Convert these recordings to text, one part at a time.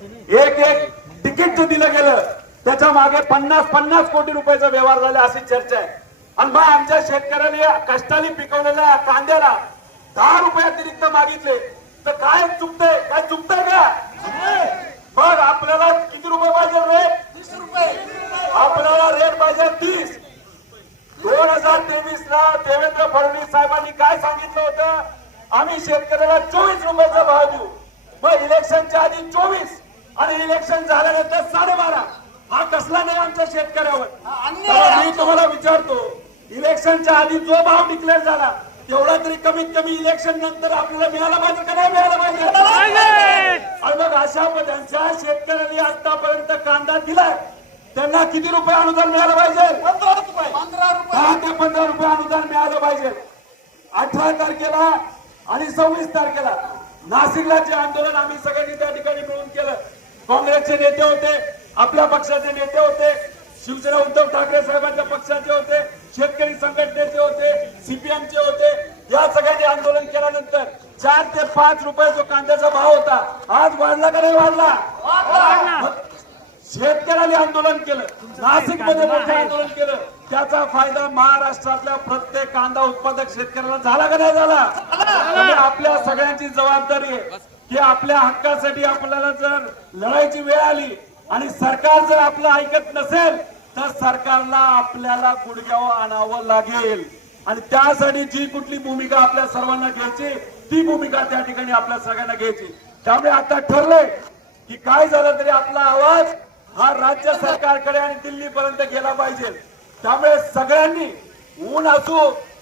एक एक तिकीट जे दिलं गेलं त्याच्या मागे 50 कोटी रुपयाचा व्यवहार झाला अशी चर्चा आहे. आणि मग आमच्या शेतकऱ्याने कष्टाने पिकवलेल्या कांद्याला 10 रुपये अतिरिक्त मागितले तर काय चुकतंय? काय चुकतंय का? मग आपल्याला किती रुपये पाहिजे? रेट 30 रुपये. आपल्याला रेट पाहिजे 30. 2023 ला देवेंद्र फडणवीस साहेबांनी काय सांगितलं होतं? आम्ही शेतकऱ्याला 24 रुपयाचा भाव देऊ. मग इलेक्शनच्या आधी 24 आणि इलेक्शन झाल्यानंतर 12.5. हा कसला नाही आमच्या शेतकऱ्यावर? मी तुम्हाला विचारतो, इलेक्शनच्या आधी जो भाव डिक्लेअर झाला तेवढा तरी कमीत कमी इलेक्शन नंतर आपल्याला मिळाला पाहिजे का नाही मिळाला पाहिजे? आणि मग अशा पद्धतीच्या शेतकऱ्यांनी आतापर्यंत कांदा दिलाय त्यांना किती रुपये अनुदान मिळालं पाहिजे? 15 रुपये. 10 ते 15 रुपये अनुदान मिळालं पाहिजे. 18 तारखेला आणि 26 तारखेला नाशिकला जे आंदोलन आम्ही सगळ्यांनी त्या ठिकाणी मिळून केलं. काँग्रेसचे नेते होते, आपल्या पक्षाचे नेते होते, शिवसेना उद्धव ठाकरे साहेबांच्या पक्षाचे होते, शेतकरी संघटनेचे होते, सीपीएमचे होते. या सगळ्यांनी आंदोलन केल्यानंतर 4 ते 5 रुपये जो कांद्याचा भाव होता आज वाढला का नाही वाढला? शेतकऱ्यांनी आंदोलन केलं, नाशिकमध्ये मोठं आंदोलन केलं. त्याचा फायदा महाराष्ट्रातल्या प्रत्येक कांदा उत्पादक शेतकऱ्याला झाला का नाही झाला? आपल्या सगळ्यांची जबाबदारी आहे की आपल्या हक्कासाठी आपल्याला जर लढायची वेळ आली आणि सरकार जर आपलं ऐकत नसेल तर सरकारला आपल्याला गुडघ्यावर आणावं लागेल. आणि त्यासाठी जी कुठली भूमिका आपल्या सर्वांना घ्यायची ती भूमिका त्या ठिकाणी आपल्या सगळ्यांना घ्यायची. त्यामुळे आता ठरलंय की काय झालं तरी आपला आवाज हा राज्य सरकारकडे आणि दिल्लीपर्यंत गेला पाहिजे. त्यामुळे सगळ्यांनी ऊन असू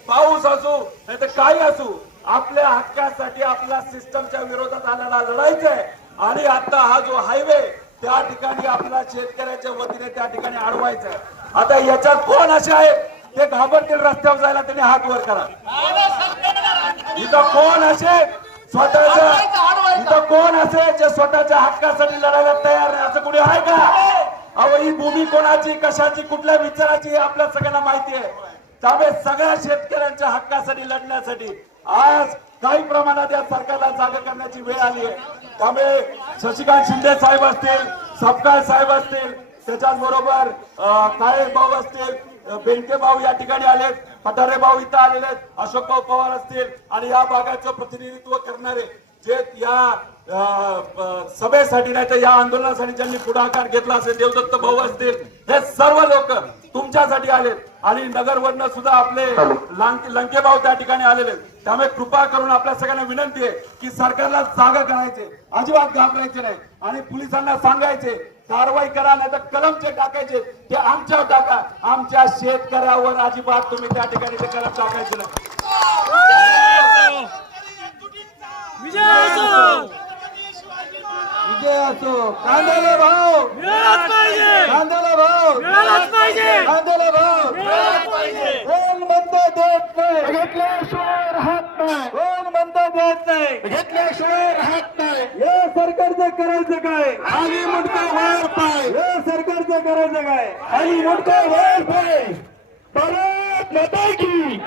पाऊस असू नाही तर काही असू आपल्या हक्कासाठी आपल्या सिस्टमच्या विरोधात आल्याला लढायचंय. आणि आता हा जो हायवे त्या ठिकाणी आपल्या शेतकऱ्याच्या वतीने त्या ठिकाणी अडवायचं. आता याच्यात कोण असे आहेत ते घाबरतील रस्त्यावर जायला त्यांनी हात वर करा. इथं कोण असे स्वतःच्या इथं कोण असे जे स्वतःच्या हक्कासाठी लढायला तयार नाही असं कुणी आहे का? अहो ही भूमी कोणाची कशाची कुठल्या विचाराची आपल्या सगळ्यांना माहिती आहे. त्यामुळे सगळ्या शेतकऱ्यांच्या हक्कासाठी लढण्यासाठी आज काही प्रमाणात या सरकारला जागा करण्याची वेळ आली आहे. त्यामुळे शशिकांत शिंदे साहेब असतील, सपकाळ साहेब असतील, त्याच्याच बरोबर काळे भाऊ असतील, बेंके भाऊ या ठिकाणी आलेत, पठारे भाऊ इथं आलेले आहेत, अशोक भाऊ पवार असतील आणि या भागाचं प्रतिनिधित्व करणारे जे या सभेसाठी नाही तर या आंदोलनासाठी ज्यांनी पुढाकार घेतला असेल देवदत्त भाऊ असतील, हे सर्व लोक तुमच्यासाठी आलेत. आणि नगरवरनं सुद्धा आपले लंके भाऊ त्या ठिकाणी आलेले. त्यामुळे कृपा करून आपल्या सगळ्यांना विनंती आहे की सरकारला जागा करायचे, अजिबात घाबरायचे नाही. आणि पोलिसांना सांगायचे कारवाई करा नाही तर कलम जे टाकायचे ते आमच्यावर टाका, आमच्या शेतकऱ्यावर अजिबात तुम्ही त्या ठिकाणी ते कलम टाकायचे नाही. विजय असो, विजय असो. कांद्याला भाव मिळालाच पाहिजे, कांद्याला भाव मिळालाच पाहिजे, कांद्याला भाव मिळालाच पाहिजे. कोण म्हणतं देत नाही घेतल्याशिवाय राहत नाही. कोण म्हणतं देत नाही घेतल्याशिवाय राहत नाही. या सरकारचं करायचं काय? खाली मुंडका वर पाय. या सरकारचं करायचं काय? खाली मुंडका वर पाय. भारत माता की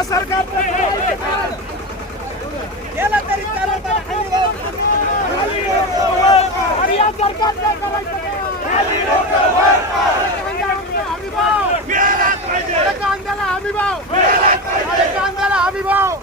या सरकारचं करायचं काय? गेलं तरी चालत आणि या सरकारचं करायचं काय? कांद्याला हमी भाव, कांद्याला हमी भाव.